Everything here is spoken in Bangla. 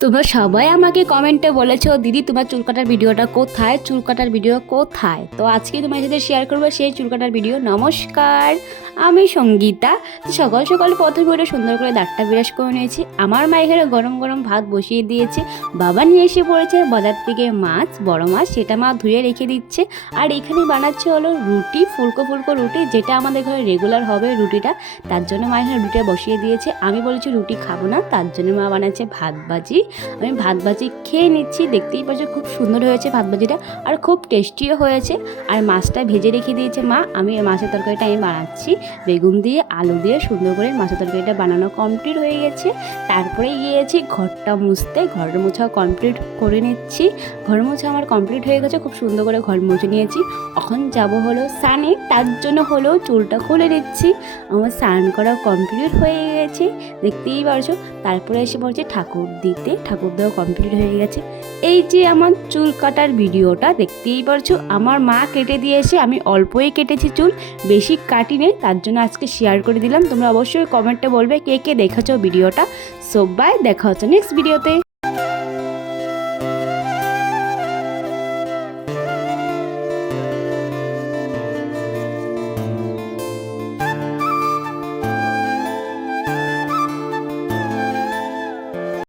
তোমরা সবাই আমাকে কমেন্টে বলেছো দিদি তোমার চুল কাটার ভিডিওটা কোথায়, চুল কাটার ভিডিও কোথায়। তো আজকে তোমার সাথে শেয়ার করবো সেই চুল কাটার ভিডিও। নমস্কার, আমি সঙ্গীতা। সকাল সকাল প্রথমে ওটা সুন্দর করে দাঁতটা ব্রাশ করে নিয়েছি। আমার মা এখানে গরম গরম ভাত বসিয়ে দিয়েছে। বাবা নিয়ে এসে পড়েছে বাজার থেকে মাছ, বড় মাছ, সেটা মা ধুয়ে রেখে দিচ্ছে। আর এখানে বানাচ্ছে হলো রুটি, ফুলকো ফুলকো রুটি, যেটা আমাদের ঘরে রেগুলার হবে রুটিটা। তার জন্য মা এখানে রুটিটা বসিয়ে দিয়েছে। আমি বলেছি রুটি খাবো না, তার জন্য মা বানাচ্ছে ভাত ভাজি। আমি ভাত ভাজি খেয়ে নিচ্ছি। দেখতেই পাচ্ছ খুব সুন্দর হয়েছে ভাত ভাজিটা, আর খুব টেস্টিও হয়েছে। আর মাছটা ভেজে রেখে দিয়েছে মা। আমি মাছের তরকারিটা আমি বানাচ্ছি বেগুন দিয়ে, আলু দিয়ে। সুন্দর করে মাছের তরকারিটা বানানো কমপ্লিট হয়ে গেছে। তারপরে গিয়েছি ঘরটা মুছতে, ঘর মোছা কমপ্লিট করে নিচ্ছি। ঘর মোছা আমার কমপ্লিট হয়ে গেছে, খুব সুন্দর করে ঘর মুছে নিয়েছি। এখন যাব হলো স্নানে, তার জন্য হলো চুলটা খুলে নিচ্ছি। আমার স্নান করা কমপ্লিট হয়ে গেছে, দেখতেই পারছো। তারপরে এসে পড়ছে ঠাকুর দিতে, ঠাকুর দেওয়া কমপ্লিট হয়ে গেছে। এই যে আমার চুল কাটার ভিডিওটা দেখতেই পারছো, আমার মা কেটে দিয়েছে, আমি অল্পই কেটেছি চুল, বেশি কাটি নেই। তার জন্য আজকে শেয়ার করে দিলাম। তোমরা অবশ্যই কমেন্টে বলবে কে কে দেখেছো ভিডিওটা। সো বাই, দেখা হচ্ছে নেক্সট ভিডিওতে।